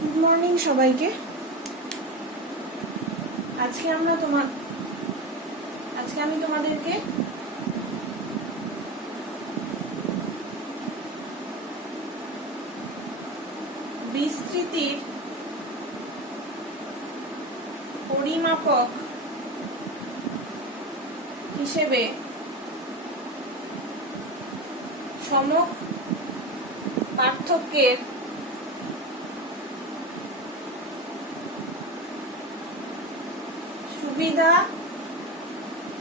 Good morning সবাইকে। আজকে আমি তোমাদেরকে বিস্তৃতির পরিমাপক হিসেবে সমক পার্থক্যের সুবিধা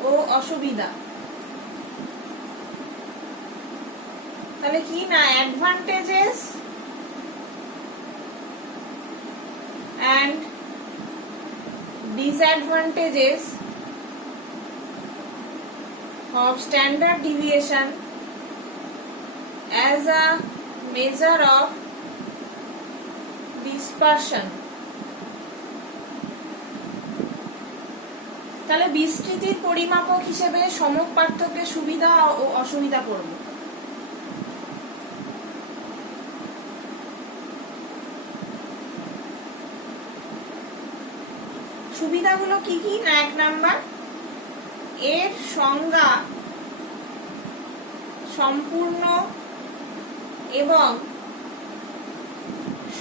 ও অসুবিধা, তাহলে কি না, advantages and disadvantages of standard deviation as a measure of dispersion। তাহলে বিস্তৃতির পরিমাপক হিসেবে সমক পার্থক্যের সুবিধা ও অসুবিধা পড়ব। সুবিধাগুলো কি কি না, 1 নাম্বার, এর সংজ্ঞা সম্পূর্ণ এবং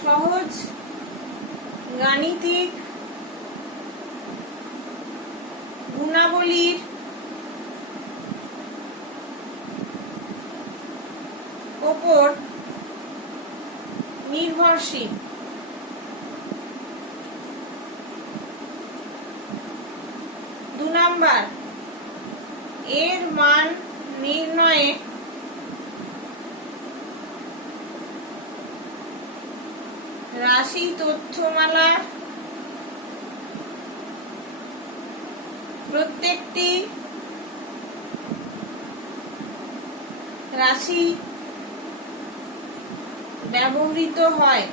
সহজ গাণিতিক গুণাবলীর উপর নির্ভরশীল। 2 নাম্বার, এর মান নির্ণয়ে রাশি তথ্যমালার প্রত্যেকটি রাশি ব্যবহৃত হয়।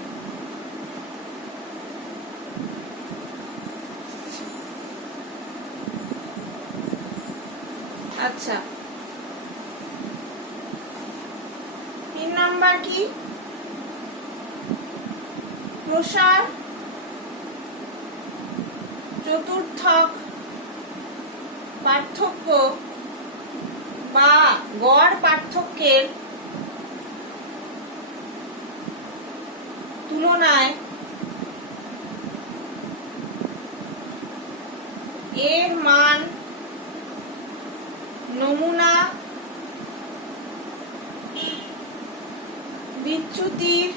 আচ্ছা, 3 নাম্বার কি, প্রসার চতুর্থক পার্থক্য বা গড় পার্থক্যের তুলনায় এর মান নমুনা বিচ্যুতির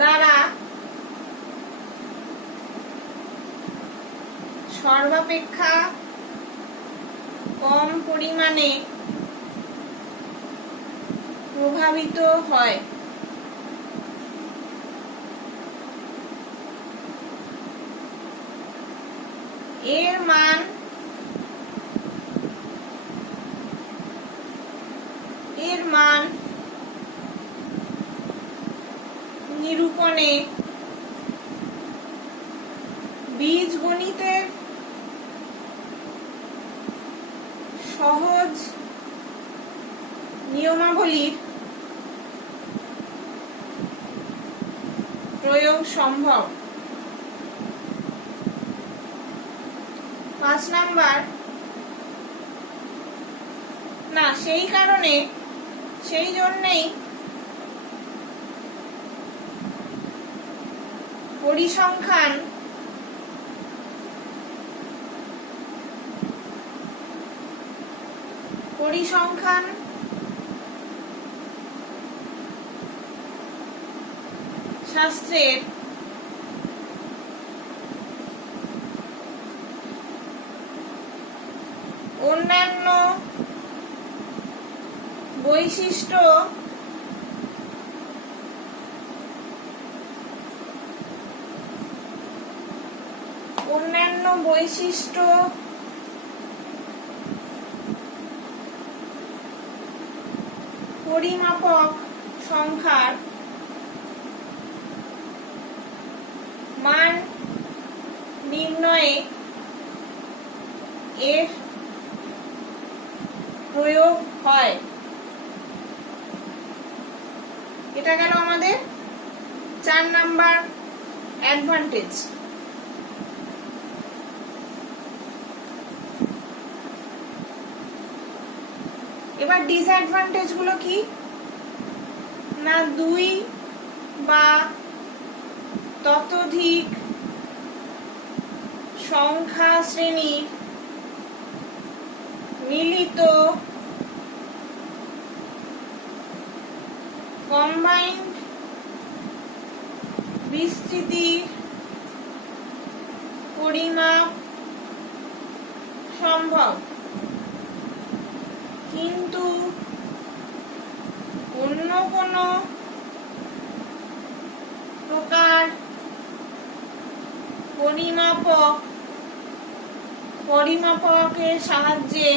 দ্বারা সর্বাপেক্ষা কম পরিমাণে প্রভাবিত হয়। এর মান নিরূপণে বীজগণিতের সহজ নিয়মাবলীর প্রয়োগ সম্ভব। 5 নাম্বার, না সেই জন্যেই পরিসংখ্যান শাস্ত্রের অন্যান্য বৈশিষ্ট্য পরিমাপক সংখ্যার মান নির্ণয়ে এর প্রয়োগ হয়। এটা গেল আমাদের 4 নাম্বার অ্যাডভান্টেজ। এবার ডিসঅ্যাডভান্টেজ গুলো কি না, 2 বা ততোধিক সংখ্যা শ্রেণীর মিলিত কম্বাইন্ড বিস্তৃতির পরিমাপ সম্ভব, কিন্তু অন্য কোনো প্রকার পরিমাপকের সাহায্যে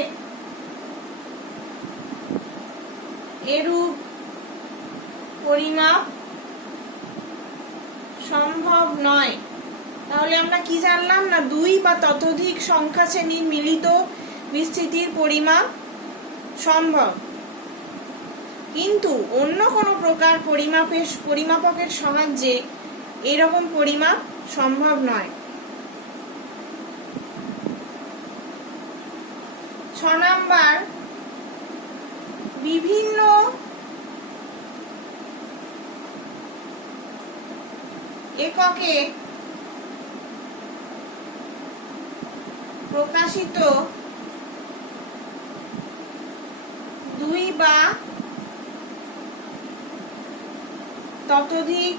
এরূপ পরিমাপ সম্ভব নয়। তাহলে আমরা কি জানলাম না, 2 বা ততোধিক সংখ্যা শ্রেণীর মিলিত বিস্তৃতির পরিমাপ সম্ভব, কিন্তু অন্য কোনো প্রকার পরিমাপকের সাহায্যে এরকম পরিমাপ সম্ভব নয়। 6 নাম্বার, বিভিন্ন এককে প্রকাশিত 2 বা ততোধিক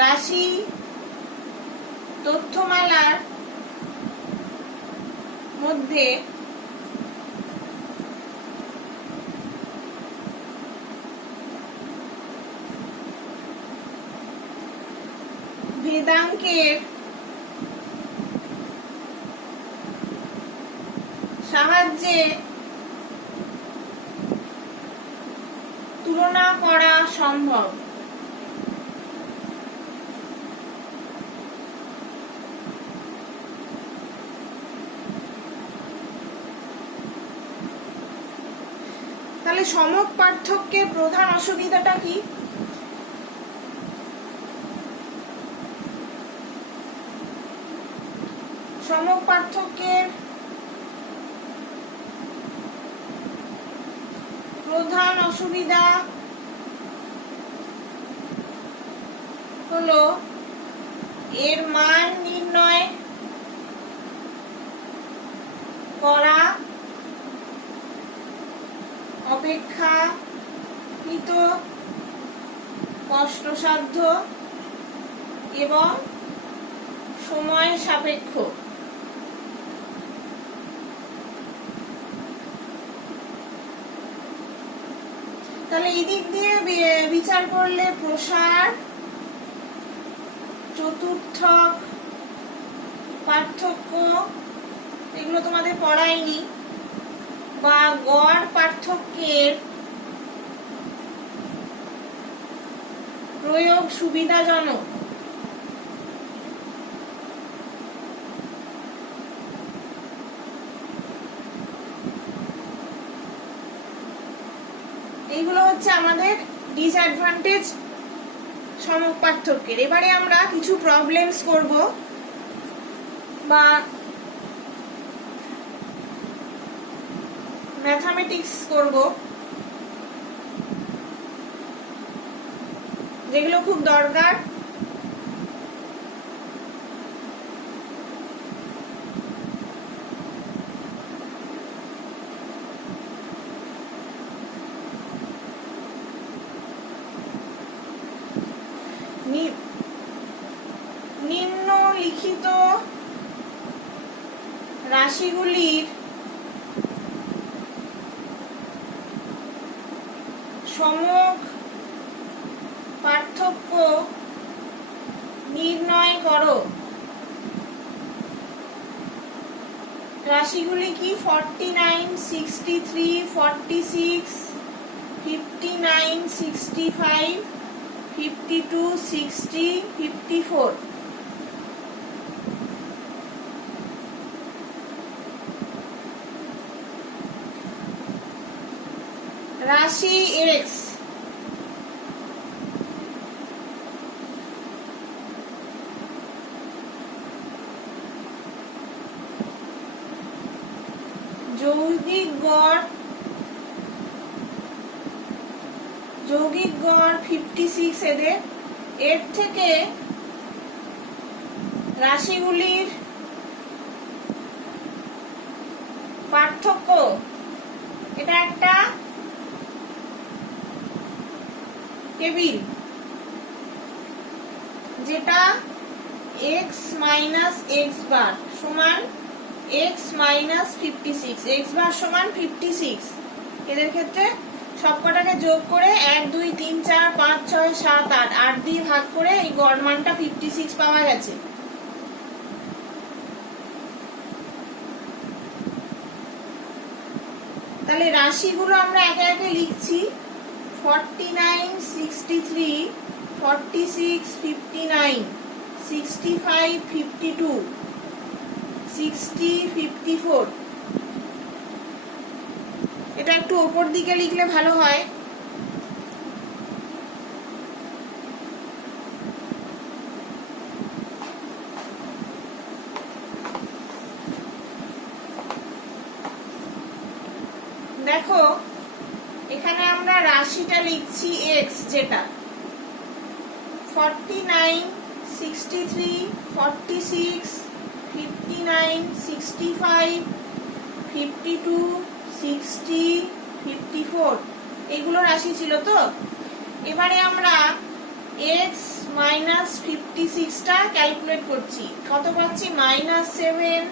রাশি তথ্যমালার মধ্যে ভেদাঙ্কের সাহায্যে তুলনা করা সম্ভব। তাহলে সমক পার্থক্যের প্রধান অসুবিধাটা কি? সমক পার্থক্যের প্রধান অসুবিধা হলো এর মান নির্ণয় করা অপেক্ষাকৃত কষ্টসাধ্য এবং সময় সাপেক্ষ। তাহলে এই দিক দিয়ে বিচার করলে প্রসার, চতুর্থক পার্থক্য এগুলো তোমাদের পড়ায়নি, বা গড় পার্থক্যের প্রয়োগ সুবিধাজনক। এইগুলো হচ্ছে আমাদের ডিসঅ্যাডভান্টেজ সমক পার্থক্যের। এবারে আমরা কিছু প্রবলেমস করব বা ম্যাথমেটিক্স করব, যেগুলো খুব দরকার। নিম্নলিখিত রাশিগুলির সমক পার্থক্য নির্ণয় করো। রাশিগুলি কি? 49, 63, 46, 59, 65, 52, 60, 54। রাশি এক্স যৌগিক গড় 56 এদের। এর থেকে রাশিগুলির পার্থক্য, এটা একটা টেবিল যেটা x মাইনাস এক্স বার সমান x মাইনাস 56, এক্স বার সমান 56। এদের ক্ষেত্রে সবকটাকে যোগ করে 1 2 3 4 5 6 7 8 8 দিয়ে ভাগ করে এই গড় মানটা 56 পাওয়া গেছে। তাহলে রাশিগুলো আমরা একে একে লিখছি। 49 63 46 59 65 52 60 54। এটা একটু উপর দিকে লিখলে ভালো হয়। দেখো এখানে আমরা রাশিটা লিখছি x, যেটা 49 63 46 59 65 52 60 54 এগুলো রাশি ছিল। তো এবারে আমরা x মাইনাস 56টা ক্যালকুলেট করছি। কত পাচ্ছি? -7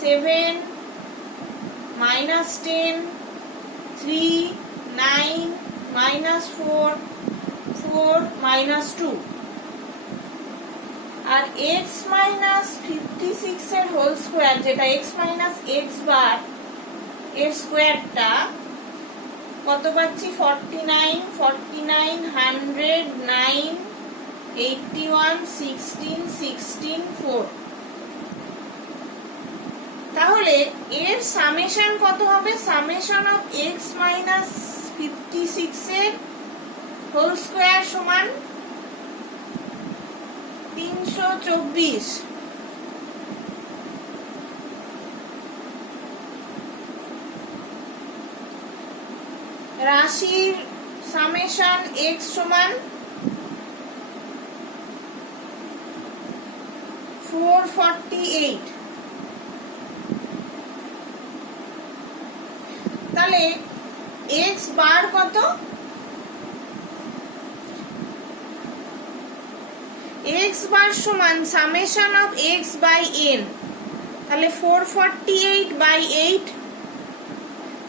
7 -10 3 9 -4 4 -2। আর x মাইনাস 56 এর হোল স্কোয়ার, যেটা x মাইনাস এক্স বার এর স্কোয়ারটা কত পাচ্ছি? 49 49 100 9 81 16 16 4। তাহলে এর সামেশন কত হবে? সামেশন অফ x মাইনাস 56 এর হোল স্কোয়ার সমান 324। রাশির সামেশন x সমান 448। তাহলে x বার কত? x বার সমান summation of x by n। তাহলে 448/8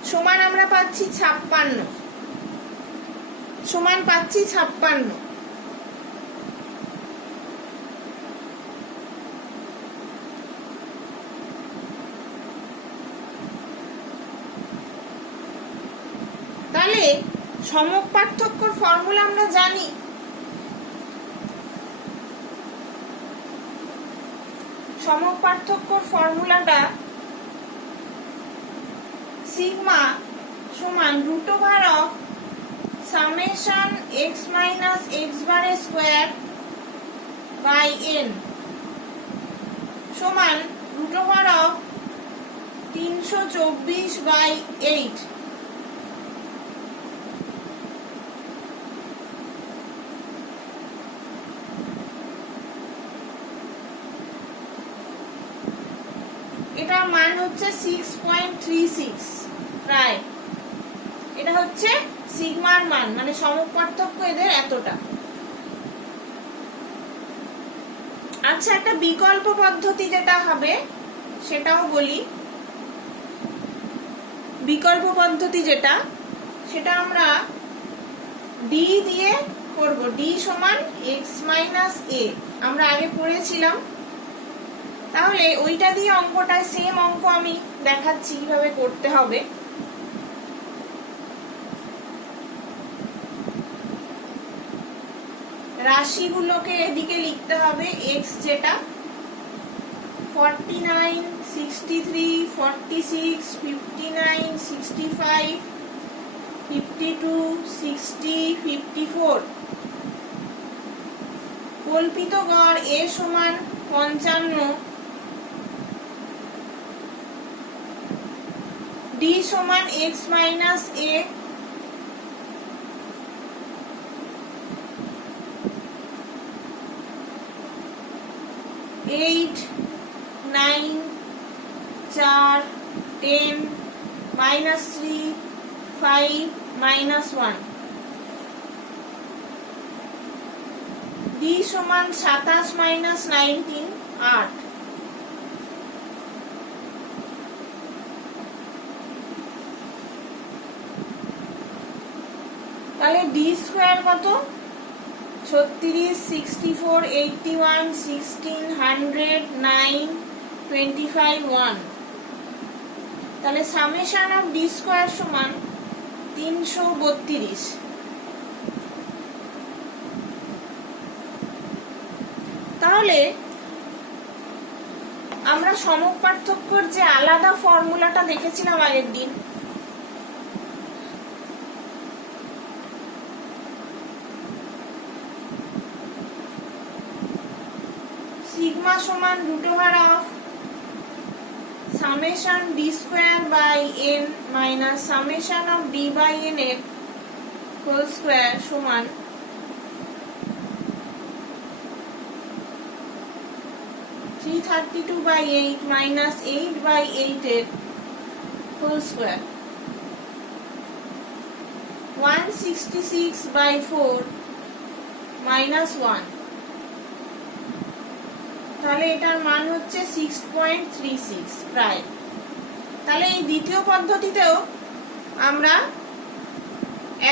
সমান আমরা পাচ্ছি 56, সমান পাচ্ছি 56। তাহলে সমক পার্থক্যর ফর্মুলা আমরা জানি। সমক পার্থক্যর ফর্মুলাটা সিগমা সমান √ওভার of summation x minus x bar square by n সমান √ওভার অফ 324/8। এটার মান হচ্ছে 6.36 প্রায়। এটা হচ্ছে সিগমার মান, মানে সমক পার্থক্য এদের এতটা। আচ্ছা, একটা বিকল্প পদ্ধতি যেটা হবে সেটাও বলি। বিকল্প পদ্ধতি যেটা, সেটা আমরা d দিয়ে করব। d সমান x মাইনাস a আমরা আগে পড়েছিলাম। তাহলে ওইটা দিয়ে অঙ্কটা সেম অঙ্ক আমি দেখাচ্ছি কিভাবে করতে হবে। রাশিগুলোকে এদিকে লিখতে হবে। x যেটা 49 63 46 59 65 52, 60, 54। কল্পিত গড় a সমান 55, d সমান x minus a, eight, 9, 4, 10, -3, 5, -1। d সমান 27 মাইনাস 19, 8। তাহলে d স্কয়ার কত? 36, 64, 81, 16, 100, 9, 25, 1। তাহলে সামেশন অফ d স্কয়ার সমান 332। তাহলে আমরা সমক পার্থক্যের যে আলাদা ফর্মুলাটা দেখেছিলাম আগের দিন, সিগমা সমান √of summation d square by n minus summation of d by n এর whole square সমান (332/8 minus 8/8 এর whole square) 166/4 minus 1। তাহলে এটার মান হচ্ছে 6.36 প্রায়। তাহলে এই দ্বিতীয় পদ্ধতিতেও আমরা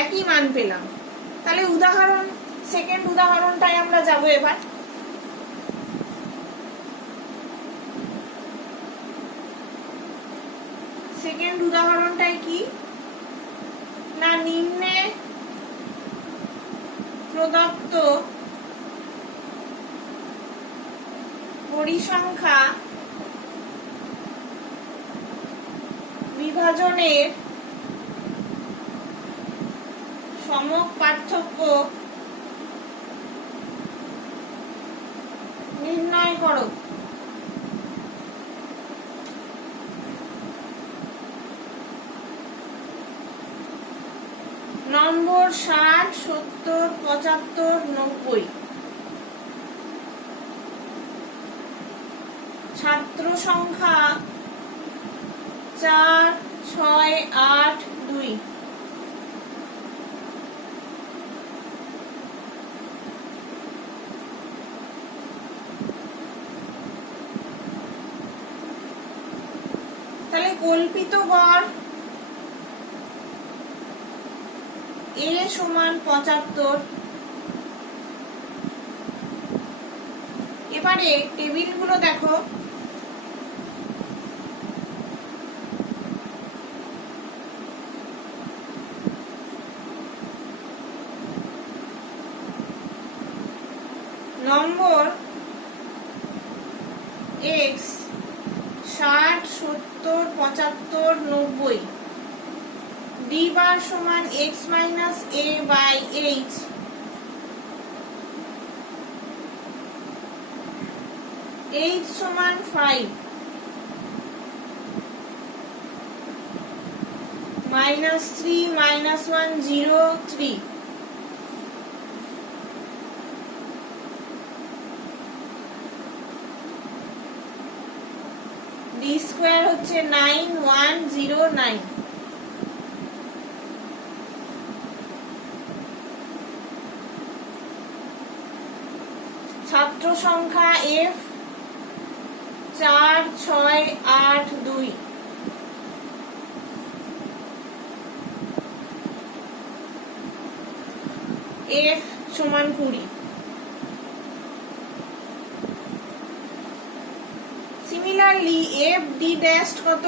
একই মান পেলাম। তাহলে সেকেন্ড উদাহরণটাই আমরা যাব এবার। সেকেন্ড উদাহরণটাই কি না, নিম্নে প্রদত্ত পরিসংখ্যা বিভাজনের সমক পার্থক্য নির্ণয় করো। নম্বর 60, 70, 75, 90। ছাত্র সংখ্যা 4, 6, 8, 2। তাহলে কল্পিত গড় a সমান 75। এবারে টেবিলগুলো দেখো। নম্বর x 60, 70, 75, 90। d বার সমান x minus a by h। h সমান 5, -3, -1, 0, 3। d স্কয়ার হচ্ছে 9109। ছাত্র সংখ্যা f 4, 6, 8, 2। f সমান 20। সিমিলারলি f d ড্যাশ কত?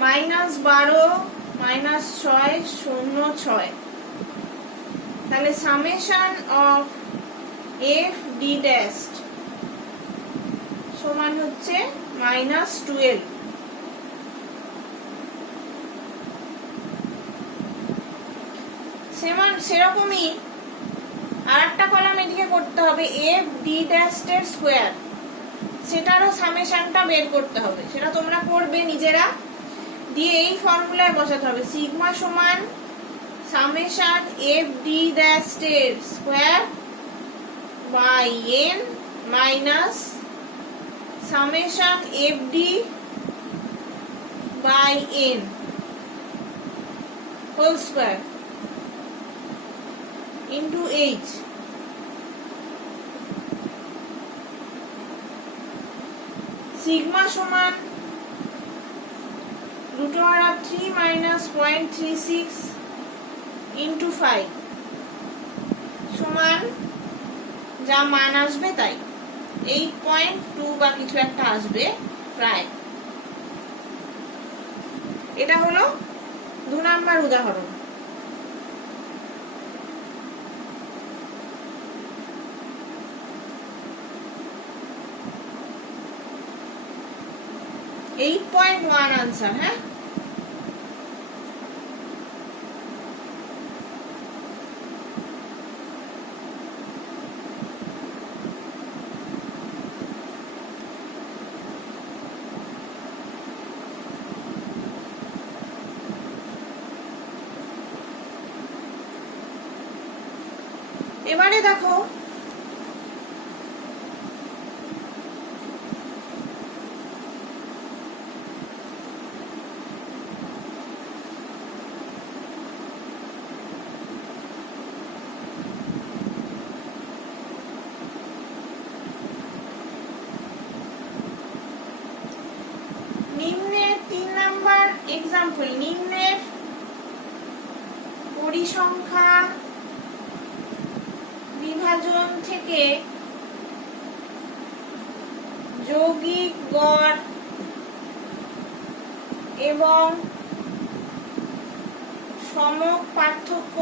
-12, -6, 0, 6। তাহলে summation of f d dash সমান হচ্ছে -12। সেরকমই আর একটা কলাম এদিকে করতে হবে, এফ ডি ড্যাশ এর স্কোয়ার, সেটারও সামেশনটা বের করতে হবে, সেটা তোমরা করবে নিজেরা, দিয়ে এই ফর্মুলায় বসাতে হবে সিগমা সমান সামেশন এফ ডি ড্যাশ এর square by N minus summation F D by N whole square into H. Sigma সমান √3 মাইনাস 0.36 ইন্টু 5 সমান যা মান আসবে তাই 8.2 বা কিছু একটা আসবে প্রায়। এটা হলো 2 নাম্বার উদাহরণ। (8.1) आंसर है। এবারে দেখো নিম্নের 3 নাম্বার এক্সাম্পল, নিম্নের পরিসংখ্যা বিভাজন থেকে যৌগিক গড় এবং সমক পার্থক্য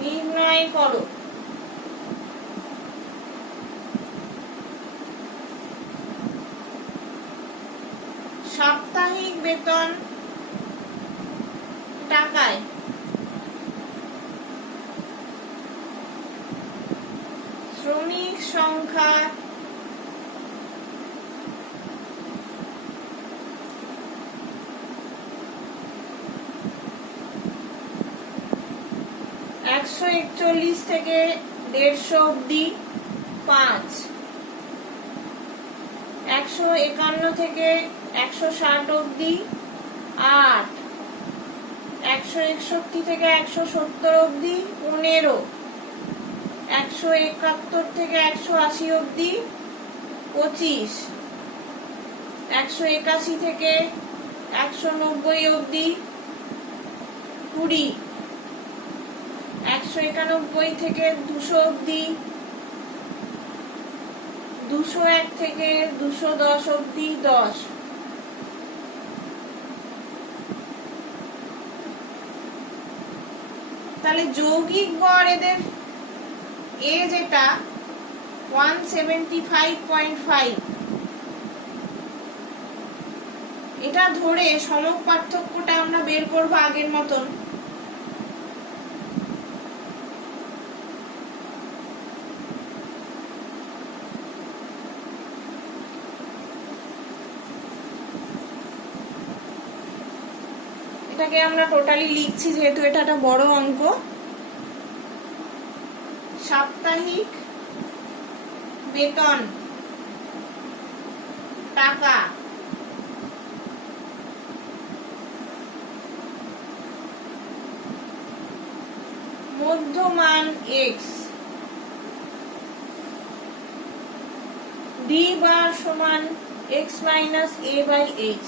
নির্ণয় করো। সাপ্তাহিক বেতন টাকায়, শ্রমিক সংখ্যা, একশো 41 থেকে 150 অব্দি 5, 151 থেকে 160 অব্দি 8, 161 থেকে 170 অব্দি 15, 171 থেকে 180 অব্দি 25, 181 থেকে 190 অব্দি 20, 191 থেকে 200 অব্দি, 201 থেকে 210 অব্দি 10। তাহলে যৌগিক গড় এদের এ যেটা 175.5, এটা ধরে সমক পার্থক্যটা আমরা বের করব আগের মতন। এটাকে আমরা টোটালি লিখছি যেহেতু এটা একটা বড় অঙ্ক। সাপ্তাহিক বেতন টাকা মধ্যমান x, d বার সমান x minus a by h,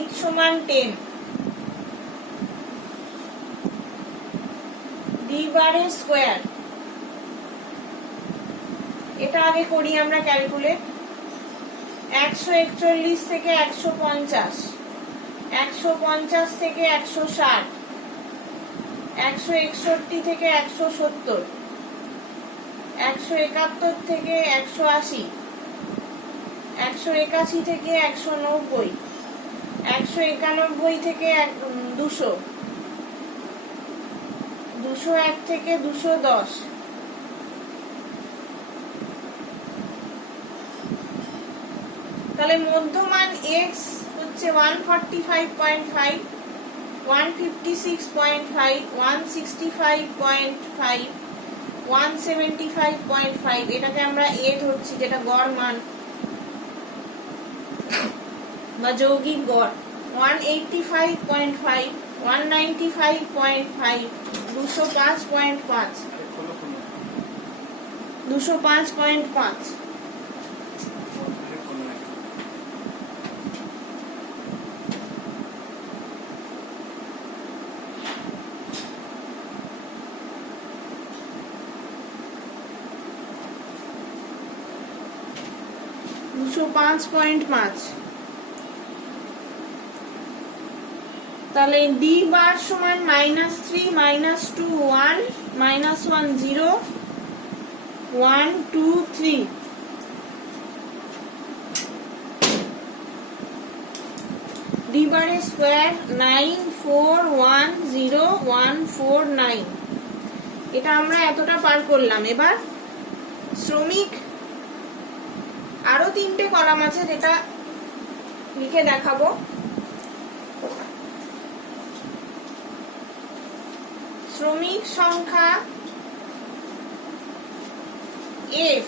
h সমান 10, d বারের স্কোয়ার। এটা আগে করি আমরা ক্যালকুলেট। 141 থেকে 150, 150 থেকে 160, 161 থেকে 170, 171 থেকে 180, 181 থেকে 190, 191 থেকে 200, 201 থেকে 210, তাহলে মধ্যমান x হচ্ছে 145.5, 156.5, 165.5, 175.5, এটাকে আমরা a ধরছি, যেটা গড় মান বা যৌগিক গড়। 185.5, 195.5, 205.5, 205.5, তাহলে ডি বার সমান -3, -2, 1, -1, 0, 1, 2, 3। ডি বারের স্কোয়ার 9410149। এটা আমরা এতটা পার করলাম। এবার শ্রমিক আরো 3টে কলাম আছে, যেটা লিখে দেখাবো। শ্রমিক সংখ্যা F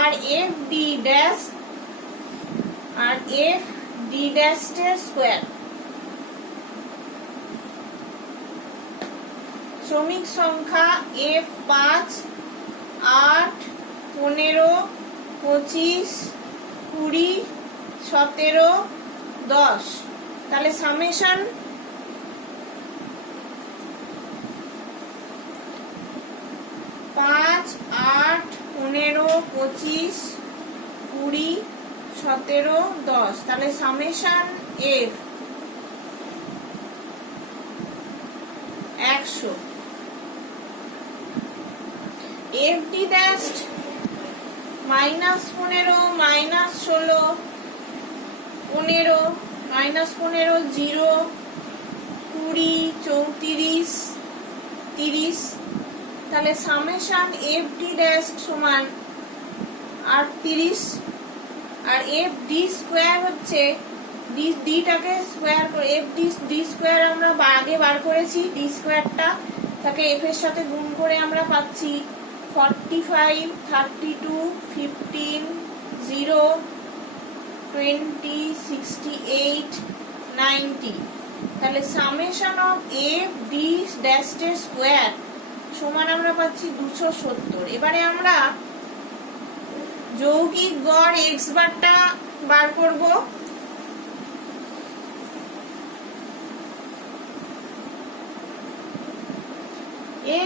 আর F D ড্যাশ আর F D ড্যাশ এর স্কোয়ার। শ্রমিক সংখ্যা F 5, 8, 15, 25, 20, 17, 10। তাহলে সামেশন পাঁচ, 8, 15, 25, 20, 17, 10। তাহলে summation F 100। F D dash -15, -16, 15, -15, 0, 20, 34, 30। তাহলে সামেশন F D ড্যাশ সমান 38। আর F D স্কোয়ার হচ্ছে ডিটাকে স্কোয়ার করে F D স্কোয়ার আমরা আগে বার করেছি। ডি স্কোয়ারটা তাকে F এর সাথে গুণ করে আমরা পাচ্ছি 45, 32, 15, 0, 20, 68, 90। তাহলে summation of F D dash এর স্কোয়ার সমান আমরা পাচ্ছি 270। এবারে আমরা যৌগিক গড় x বারটা বার করব।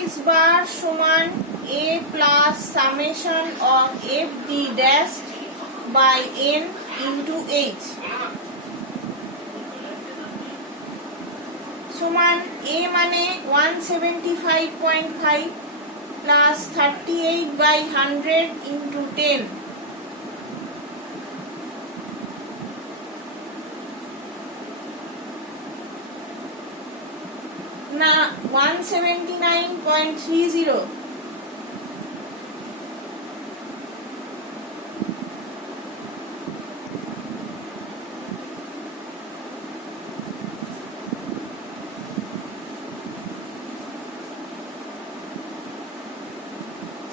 x বার সমান a plus summation of F D ড্যাশ বাই n ইন্টু h সমান a মানে 175.5 প্লাস 38/100 ইন্টু 10। না 179.30।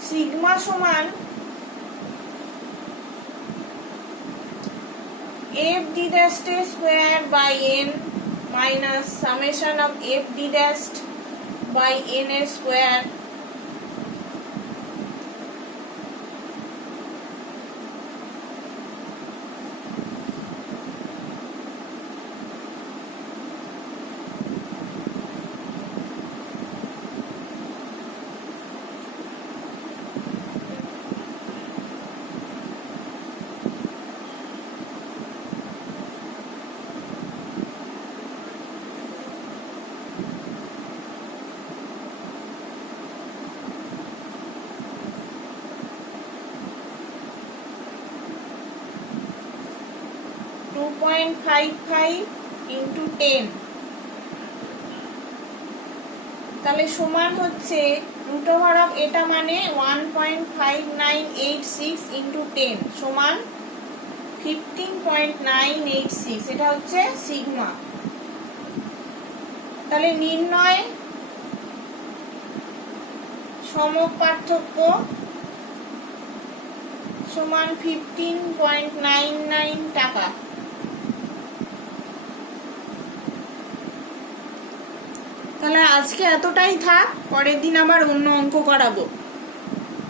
সিগমা সমান F D dash square by n minus summation of F D dash by n square 2.55 into 10, তাহলে সমান হচ্ছে root over of এটা মানে 1.5986 ইন্টু 10 সমান 15.986, এটা হচ্ছে সিগমা। তাহলে নির্ণয় সমক পার্থক্য সমান 15.99 টাকা। তাহলে আজকে এতটাই থাক, পরের দিন আবার অন্য অঙ্ক করাবো।